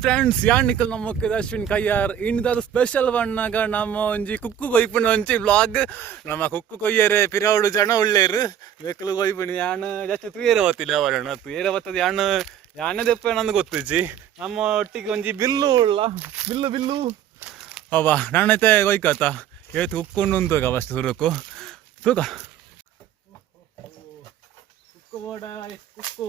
Friends ಯಾಣಿಕಲ್ ನಮ್ಮಕ್ಕೆ Ashwin Kayyar ಇನ್ನದ special ಬಣ್ಣಾಗ ನಮ್ಮ ಒಂಜಿ ಕುಕ್ಕು ಕೊಯ್ಪುಣ ಒಂಚಿ vlog ನಮ್ಮ ಕುಕ್ಕು ಕೊಯ್ಯರೆ ಪಿರಾವಡು ಜನ ಒಳ್ಳೆಯರು ಬೇಕಲು ಕೊಯ್ಪುಣಿ ಯಾನು ಜಾಸ್ತಿ ತುಯೇರ ಬತ್ತಿಲ್ಲ ಅವರಣ್ಣ ತುಯೇರ ಬತ್ತದ ಯಾನು ಯಾನದಪ್ಪ ನಂದು ಗೊತ್ತಿಜ್ಜಿ ನಮ್ಮ ಒಟ್ಟಿಗೆ ಒಂಜಿ ಬಿಲ್ಲು ಉಳ್ಳ ಬಿಲ್ಲು ಬಿಲ್ಲು ಅವ ನಾನೈತೆ ಕೊಯ್ಕತ್ತ ಏತು ಕುಕ್ಕೊಂಡು ಉಂತುಗ ಫಸ್ಟ್ ಸುರಕು ತೂಕ ಕುಕ್ಕು ಬೋಡ ಕುಕ್ಕು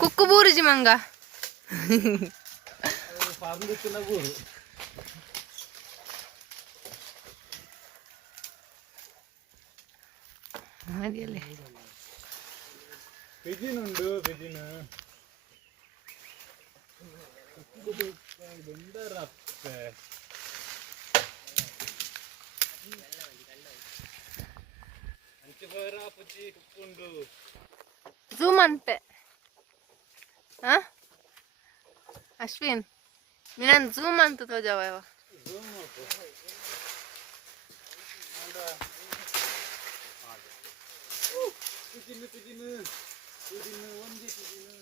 ಕುಕ್ಕು ಬೂರುಜಿ ಮಂಗ ಮದಿಯಲ್ಲೇ പെജിനുണ്ട് പെജിന് ಜೂಮ್ ಅಂತೆ ಅಶ್ವಿನ್ ನೀನು ಜೂಮ್ ಅಂತ ತೋಜವ പിജിന് പിജിന് പിജിന് ഒഞ്ചി പിജിന്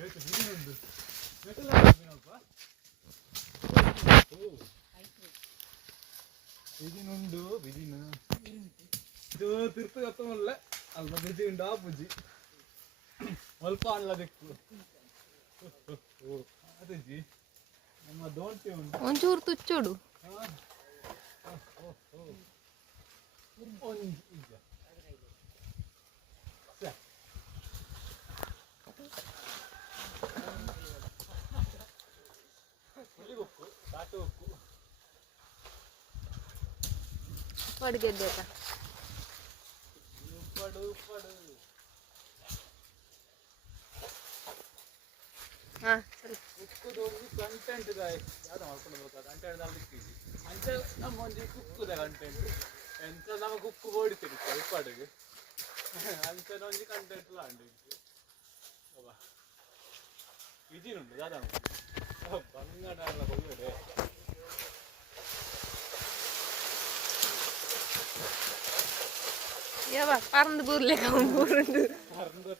പിജിനുണ്ട് പിജിനുണ്ട് പിജിന് ഇത് തീർത്ത് കത്തമല്ല അല്ല പിജി ഉണ്ട് ആ പുജി ಸ್ವಲ್ಪ ಅಲ್ಲದಕ್ಕೂ ಅದಜ್ಜಿ ನಮ್ಮ ದೋಂಟೆ ಉಂಟು ಒಂಚೂರು ತುಚ್ಚೋಡು ಪಡ್ಗೆದ್ದೆ ಪಡು ಪಡು ಸರಿ ಕುಕ್ಕುದು ಒಂದು ಕಂಟೆಂಟ್ ಇದೆ ಯಾರು ಮಾಡ್ಕೊಂಡು ಬರ್ತಾರೆ ಕಂಟೆಂಟ್ ಅಲ್ಲಿಕ್ಕಿದ್ವಿ ಅಂತ ನಮ್ಮ ಒಂದು ಕುಕ್ಕುದ ಕಂಟೆಂಟ್ ಎಂತ ನಮ್ಮ ಕುಕ್ಕು ಓಡಿತೀರಿ ಇಪ್ಪಡಿಗೆ ಅಂತ ಒಂದು ಕಂಟೆಂಟ್ ಲಾಂಡ್ ಅಬ್ಬಾ ಇಜಿನುಂಟು ದಾದಾ ಬಂಗಾಡ ಎಲ್ಲ ಕೊಯ್ಯೋಡೆ ಯಾವ ಪರಂದು ಬೂರ್ಲೆಕ್ಕ ಬೂರುಂಡು ಪರಂದು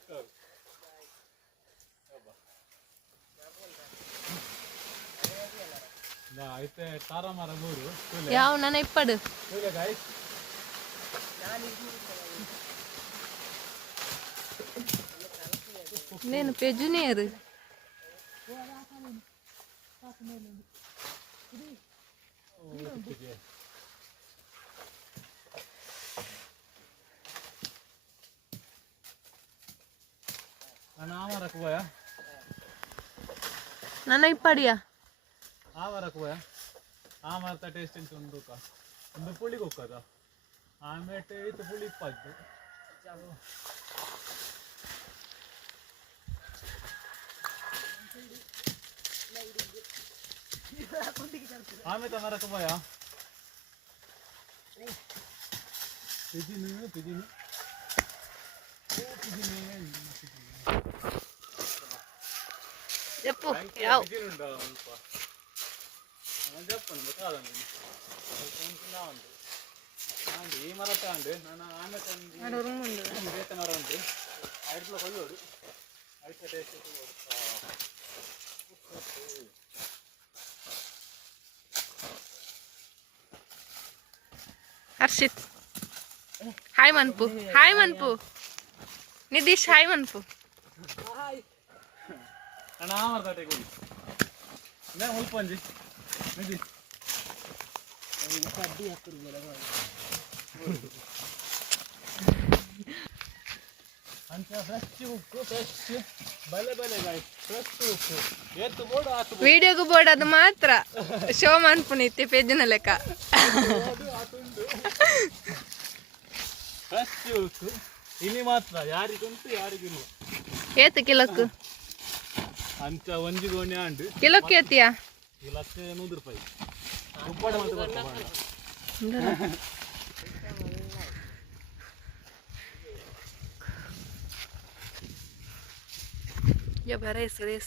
అయితే తారా మర గూరు యావ్ నన్న ఇప్పడు చూలే గైస్ నేను పెజునేరు అన్న ఆమరకు పోయా నన్న ఇప్పడియా ಆಮರಕ್ಕೆ ಹೋಯ ಆಮರದ ಟೇಸ್ಟ್ ಎಂತ ಒಂದು ಒಂದು ಪುಳಿಗೆ ಹೋಗ್ತದ ಆಮೇಲೆ ಇದು ಪುಳಿ ಇಪ್ಪತ್ತು ಆಮೇಲೆ ಮರಕ್ಕೆ ಹೋಯ ಪಿಜಿನು ಪಿಜಿನು చెప్పు యావ్ ಪಿಜಿನುಂಡ ಸ್ವಲ್ಪ చెప్పను బతాదండి కొంచెం ఉంది అండి ఈ మరత అండి ನಾನು ಆಮೇಲೆ ಬೇತ ಮರ ಉಂಟು ಐಡ್ಲ ಕೊಯ್ಯೋಡು ಐಟ ಟೇಸ್ಟ್ ಹರ್ಷಿತ್ ಹಾಯ್ ಮನ್ಪು ಹಾಯ್ ಮನ್ಪು ನಿದೀಶ್ ಹಾಯ್ ಮನ್ಪು ನಾನು ಆ ಮರದ ಕೊಡಿ ನೇ ಮುಲ್ಪಂಜಿ ನಿಧಿ ಕಡ್ಡಿ ಹಾಕಿರ್ಬೋದ ಅಂತ ಫ್ರೆಶ್ ಉಪ್ಪು ಫ್ರೆಶ್ ಬಲೆ ಬಲೆ ಗಾಯ್ ಫ್ರೆಶ್ ಉಪ್ಪು ಎತ್ತು ಬೋರ್ಡ್ ಹಾಕು ವಿಡಿಯೋಗೂ ಬೋರ್ಡ್ ಅದು ಮಾತ್ರ ಶೋ ಮನ್ಪುನಿತ್ತಿ ಪೇಜಿನ ಲೆಕ್ಕ ಫ್ರೆಶ್ ಉಪ್ಪು ಇಲ್ಲಿ ಮಾತ್ರ ಯಾರಿಗುಂಟು ಯಾರಿಗಿಲ್ಲ ಏತು ಕಿಲೋಕ್ಕು ಅಂತ ಒಂಜಿ ಗೋಣಿ ಆಂಡು ಕಿಲೋಕ್ಕೆ ಏತಿಯಾ ಕಿಲೋಕ್ಕೆ 100 ರೂಪಾಯಿ ಉಪ್ಪಡ ಮತ್ತೆ ಬರ್ತಾರೆ Ya beres, beres.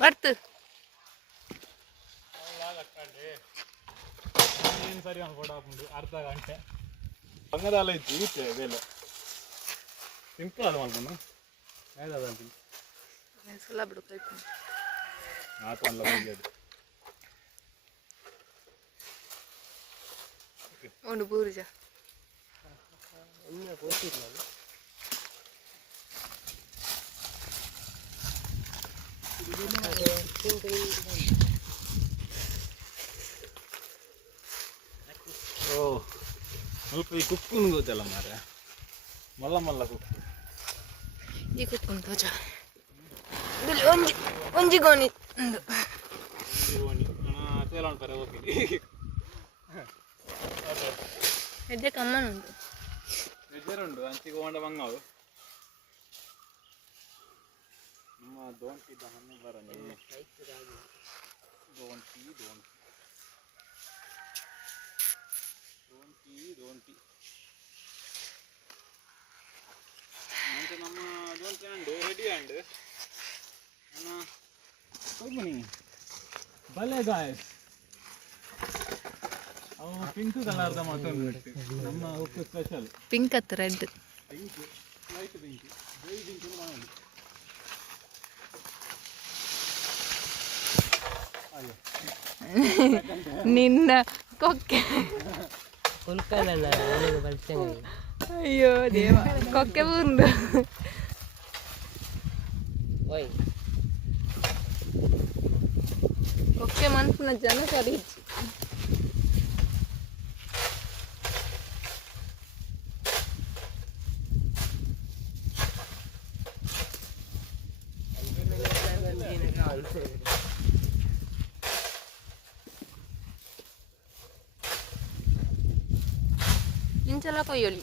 ಬರ್ತು ಸರಿ ಕೊಡಾಪುಂಡು ಅರ್ಧ ಗಂಟೆ ಬಂಗದಾಲ ಇತ್ತು ಇತ್ತೆ ಬೆಲೆ ಸಿಂಪಲ್ ಅದು ಮಾಡ್ಕೊಂಡು ಸಲ ಬಿಡು ಕೈಕೊಂಡು ಆತು ಅಲ್ಲ ಬಂದಿದ್ದು ಒಂದು ಬೂರಿಜ ಓ ಸ್ವಲ್ಪ ಈ ಕುಕ್ಕುನು ಗೊತ್ತಲ್ಲ ಮಾರೆ ಮಲ್ಲ ಮಲ್ಲ ಕುಕ್ಕು ಈ ಕುತ್ಕೊಂಡು ತೋಜ ಒಂಜಿ ಒಂಜಿ ಗೋಣಿ ತೇಲ ಉಂಟಾರೆ ಹೋಗಿ ಎಡ್ಡೆ ಕಮ್ಮನುಂಟು ಹೆಜ್ಜೆರುಂಡು ಅಂಚಿಗೆ ಹೋಂಡ ಬಂಗಾವು ನಮ್ಮ ದೋಂಟಿದ್ದ ಹಣ್ಣು ಬರನಿ ದೋಂಟಿ ಮತ್ತೆ ನಮ್ಮ ದೋಂಟಿ ಹಂಡು ರೆಡಿ ಹಂಡು ಹೋಗ್ಬನಿ ಬಲೆ ಗಾಯಸ್ ಅವು ಪಿಂಕ್ ಕಲರ್ದ ಮತ್ತೊಂದು ನಮ್ಮ ಉಪ್ಪು ಸ್ಪೆಷಲ್ ಪಿಂಕ್ ಅತ್ತು ರೆಡ್ ಪಿಂಕ್ ಲೈಟ್ ಪಿಂಕ್ ಬೇಯಿ ಪಿಂಕ್ ಮಾಡೋದು ನಿನ್ನ ಕೊಕ್ಕೆ ಅಯ್ಯೋ ದೇವ ಕೊಕ್ಕೆ ಬಂದು ಕೊಕ್ಕೆ ಮನ್ಸಿನ ಜನ ಕರೀಚಿ ಇಂಚಲ ಕೊಯ್ಯಲಿ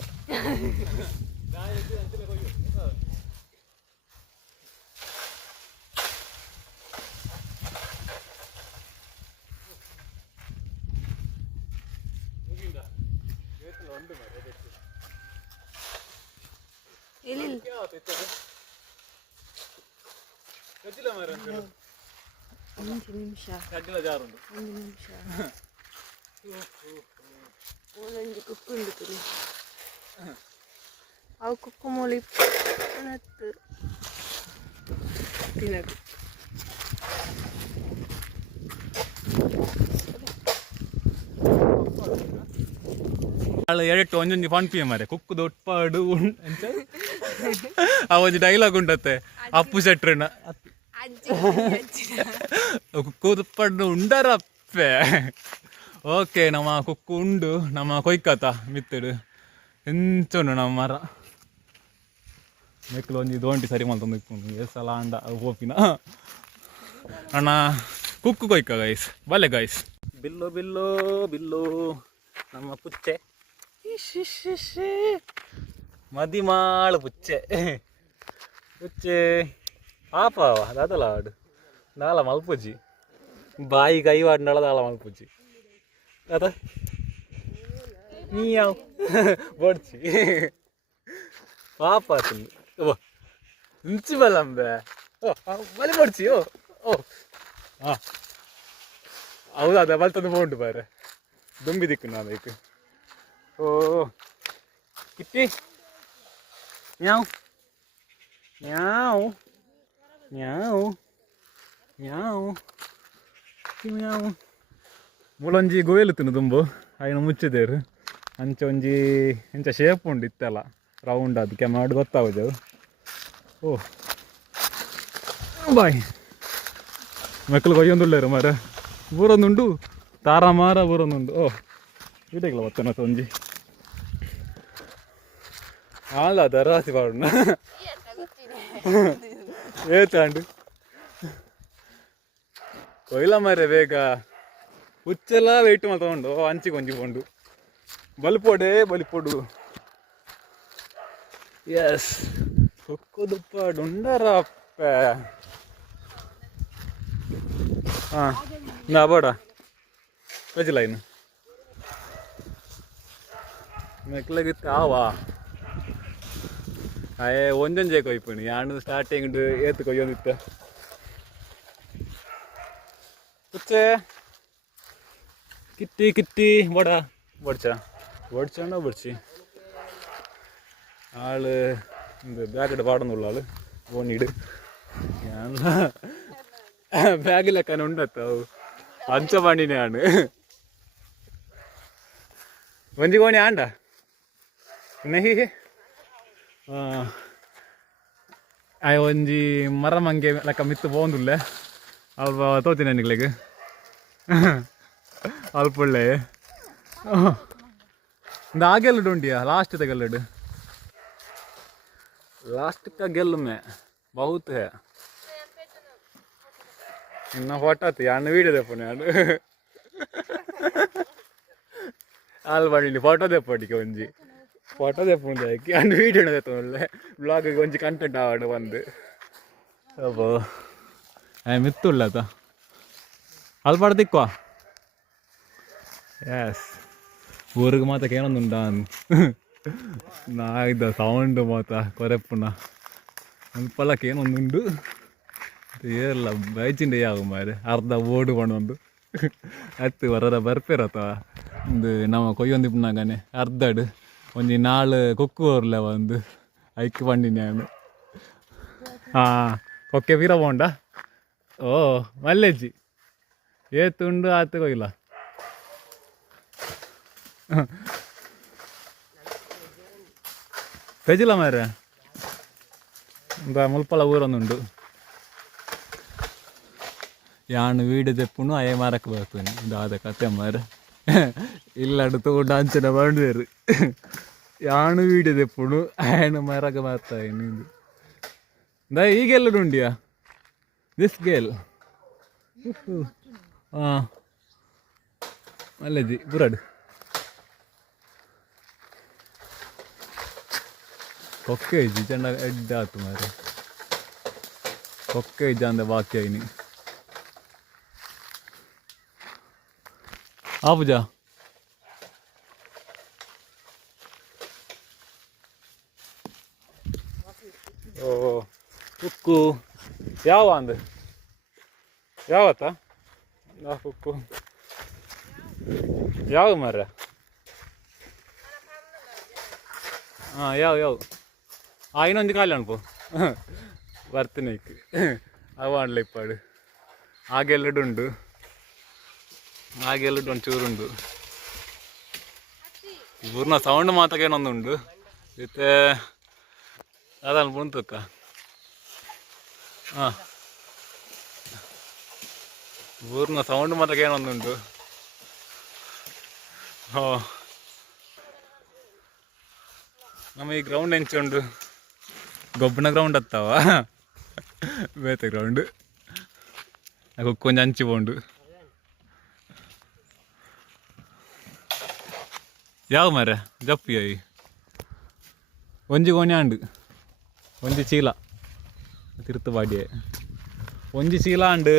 ಒಂದು ನಿಮಿಷ ಒಂದೊಂದು ಕುಕ್ಕುಂಡು ತುಳಿ ಅವು ಕುಕ್ಕು ಮೂಲಿ ತಿನ್ನದು ಎಡಿಟ್ ಒಂಜೊಂಜಿ ಪನ್ಪಿಯ ಮಾರೆ ಕುಕ್ಕು ದೊಡ್ಪಾಡು ಎಂತ ಅವೊಂದು ಡೈಲಾಗ್ ಉಂಟತ್ತೆ ಅಪ್ಪು ಶೆಟ್ರನ ಕುಕ್ಕು ದೊಡ್ಪಾಡು ಉಂಡರಪ್ಪೆ ಓಕೆ ನಮ್ಮ ಕುಕ್ಕು ಉಂಡು ನಮ್ಮ ಕೊಯ್ಕತ ಮಿತ್ತಡು ಎಂಚುಂಡು ನಮ್ಮ ಮರ ಮೆಕ್ಕಲು ಒಂಜಿ ದೋಂಟಿ ಸರಿ ಮಲ್ತೊಂದು ಇಪ್ಪುಂಡು ಎಸಲ ಅಂಡ ಹೋಪಿನ ಅಣ್ಣ ಕುಕ್ಕು ಕೊಯ್ಕ ಗೈಸ್ ಬಲ್ಲೆ ಗೈಸ್ ಬಿಲ್ಲು ಬಿಲ್ಲು ಬಿಲ್ಲು ನಮ್ಮ ಪುಚ್ಚೆ ಮದಿಮಾಳು ಪುಚ್ಚೆ ಪುಚ್ಚೆ ಪಾಪವ ದಾದಲ ಆಡು ದಾಲ ಮಲ್ಪುಜಿ ಬಾಯಿ ಕೈ ವಾಡಿನಳ ದಾಲ ಮಲ್ಪುಜಿ ಅದ ನೀಯಾವ್ ಬಡ್ಚಿ ಪಾಪ ತಿಂದು ಓ ಇಂಚಿ ಬಲ್ಲಂಬೆ ಓ ಬಲಿ ಬಡ್ಚಿ ಓ ಓ ಹಾಂ ಹೌದಾ ಅದ ಬಲ್ತಂದು ಬೋಂಡು ಬಾರೆ ದುಂಬಿ ದಿಕ್ಕು ನಾ ಬೇಕು ಓ ಕಿಟ್ಟಿ ಮ್ಯಾವ್ ಮ್ಯಾವ್ ಮ್ಯಾವ್ ಮ್ಯಾವ್ ಮ್ಯಾವ್ ಮೂಲೊಂಜಿ ಗೋಯಲು ತಿನ್ನು ದುಂಬು ಅಯ್ಯನ ಮುಚ್ಚಿದೇರು ಅಂಚ ಒಂಜಿ ಎಂಚ ಶೇಪ್ ಉಂಡು ಇತ್ತಲ್ಲ ರೌಂಡ್ ಅದಕ್ಕೆ ಮಾಡಿ ಗೊತ್ತಾಗೋದು ಓ ಬಾಯ್ ಮಕ್ಕಳು ಕೊಯ್ಯೊಂದುಳ್ಳೇರು ಮರ ಊರೊಂದುಂಡು ತಾರ ಮಾರ ಊರೊಂದುಂಡು ಓ ಇಡಗಲ ಬತ್ತನ ಒಂಜಿ ಆಳ ದರಾಸಿ ಬಾಡುನ ಏತಾಂಡು ಕೊಯ್ಲ ಮರೆ ಬೇಗ ಹುಚ್ಚೆಲ್ಲ ವೆಯ್ಟ್ ಮಾಡ್ಕೊಂಡು ಅಂಚಿ ಕೊಂಜಿ ಪೋಂಡು ಬಲಿಪೋಡೆ ಬಲಿಪೋಡು ಎಸ್ ಕುಕ್ಕು ದುಪ್ಪಾಡು ಉಂಡರಪ್ಪ ಹಾಂ ನಾ ಬೋಡ ರಜಿಲ್ಲ ಇನ್ನು ಮೆಕ್ಲಾಗಿತ್ತು ಆವಾ ಅಯ್ಯೇ ಒಂದೊಂದೇ ಕೊಯ್ಪಣಿ ಯಾನು ಸ್ಟಾರ್ಟಿಂಗ್ ಏತು ಕೊಯ್ಯೊಂದಿತ್ತ ಕುಚ್ಚೆ കിട്ടി കിട്ടി വടാ പഠിച്ചാ പഠിച്ചാണോ പഠിച്ച് ആള് എന്ത് ബാഗിട്ട് പാടുന്നുള്ള ആള് പോണിട് ഞാൻ ബാഗിലൊക്കെ ഉണ്ടെത്താവൂ അഞ്ച പണിനെയാണ് ಒಂಜಿ ಕೋಣಿ ಆಂಡ ನೆಹಿ ಆಯ್ ಒಂಜಿ ಮರ ಮಂಗೆ ಲೆಕ್ಕ ಮಿತ್ತು ಪೋಂದುಲ್ಲೆ ಅಲ್ಪ ತೋತಿನ ನಿಗ್ಲಿಗೆ ಅಲ್ಪೊಳ್ಳೆ இந்த ஆகெல்லடு உண்டியா लास्ट तक गलड लास्ट का गेल में बहुत है इन्ना फोटो थी यान वीडियो दे फोन यान आल बड़ी फोटो दे पड़ी कोंजी फोटो दे फोन दे कि यान वीडियो दे तो ब्लॉग कोंजी कंटेंट आवाड बंद अब ऐ मित्तुल्ला ता आल पड़ दिक्को यस ಊರಿಗೆ ಮಾತ ಕೇಳೊಂದುಂಡ ನಾ ಇದ್ದ ಸೌಂಡ್ ಮಾತ ಕೊರೆಪ್ಪುನ ಅಲ್ಪಲ್ಲಕ್ಕೆ ಏನೊಂದುಂಡು ಏರ್ಲ ಬೈಚಿಂಡೆ ಯಾವ ಮಾರೆ ಅರ್ಧ ಓಡು ಪಣೊಂದು ಹತ್ತು ವರದ ಬರ್ಪೇರತ್ತ ಒಂದು ನಮ್ಮ ಕೊಯ್ಯೊಂದಿಪ್ಪನಾಗನೆ ಅರ್ಧಡು ಒಂಜಿ ನಾಳು ಕೊಕ್ಕು ಬರ್ಲ ಒಂದು ಐಕ್ ಪಂಡಿನ್ಯಾನು ಕೊಕ್ಕೆ ವೀರ ಪೋಂಡ ಓ ಮಲ್ಲೆಜ್ಜಿ ಏತುಂಡು ಆತು ಕೊಯ್ಲ ತೆಜಿಲ್ಲ ಮಾರ್ರೆ ಮುಲ್ಪಲ ಊರೊಂದುಂಡು ಯಾನು ವೀಡಿಯೋ ತೆಪ್ಪುನು ಅಯ್ಯ ಮಾರಕ್ಕೆ ಬರ್ತೀನಿ ಇದಾದ ಕತೆ ಮಾರ್ರೆ ಇಲ್ಲಡು ತಗೊಂಡು ಅಂಚನೆ ಬಂಡ್ವೇರು ಯಾನು ವೀಡಿಯೋ ತೆಪ್ಪುನು ಅಯ್ಯನ ಮಾರಕ್ಕೆ ಬರ್ತಾಯಿ ನೀನು ದ ಈಗೆಲ್ಲಡು ಉಂಡಿಯಾ ದಿಸ್ ಗೇಲ್ ಹಾಂ ಅಲ್ಲಜಿ ಬುರಾಡು ಕೊಕ್ಕೆ ಇಜ್ಜಿ ಚೆಂದ ಎಡ್ಡೆ ಆತು ಮಾರೆ ಕೊಕ್ಕೆ ಇಜ್ಜ ಅಂದ ಬಾಕಿ ಆಯ್ನಿ ಆ ಪೂಜಾ ಓ ಕುಕ್ಕು ಯಾವ ಅಂದ ಯಾವತ್ತ ನಾ ಕುಕ್ಕು ಯಾವ ಮಾರ್ರೆ ಹಾಂ ಯಾವ അതിനൊന്ന് കാലാണ് ഇപ്പോൾ വർത്തനയ്ക്ക് അവാണല്ലോ ഇപ്പാട് ആകെല്ലടുണ്ട് ആകെല്ലടും ചൂറുണ്ട് ಊರಿನ ಸೌಂಡ್ ಮಾತಾಗ ಏನೊಂದುಂಡು ಮತ್ತೆ ಅದನ್ನು ಬಂತಕ್ಕ ಹಾಂ ಊರಿನ ಸೌಂಡ್ ಮಾತಾಗ ಏನೊಂದುಂಡು ಓ ನಮ್ಮ ಈ ಗ್ರೌಂಡ್ ಹೆಂಚುಂಡು ಗೊಬ್ಬನ ಗ್ರೌಂಡ್ ಹತ್ತಾವ ಬೇತೆ ಗ್ರೌಂಡ್ ಕೊಂಚ ಹಂಚಿ ಪೋಂಡು ಯಾವ ಮರ ಜಪ್ಪಿ ಅಯ್ಯಿ ಒಂಜಿ ಕೋಣೆ ಆಂಡು ಒಂಜಿ ಚೀಲ ತಿರುತು ಬಾಡಿಯೇ ಒಂಜಿ ಚೀಲ ಆಂಡು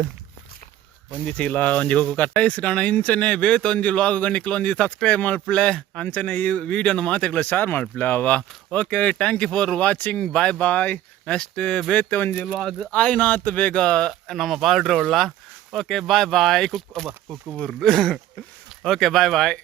ಒಂಜಿ ಚೀಲ ಒಂಜಿ ಕೊಕ್ಕು ಕಟ್ಟಾಯಿಸಿರೋಣ ಇಂಚನೆ ಬೇತ ಒಂಜಿ ವ್ಲಾಗ್ ಗಣಿಕ್ಲು ಒಂಜಿ ಸಬ್ಸ್ಕ್ರೈಬ್ ಮಲ್ಪಲೆ ಅಂಚನೆ ಈ ವಿಡಿಯೋನ ಮಾತಾಡ್ಲ ಶೇರ್ ಮಲ್ಪಲೆ ಅವ okay thank you for watching bye bye next ಬೇತೆ ಒಂಜಿ ವ್ಲಾಗ್ ಆಯ್ನಾತ್ ಬೇಗ ನಮ್ಮ ಪಾಡ್ರೋಲ್ಲ ಓಕೆ ಬಾಯ್ ಬಾಯ್ ಕುಕ್ಕು ಬುರ್ದು ಓಕೆ ಬಾಯ್ ಬಾಯ್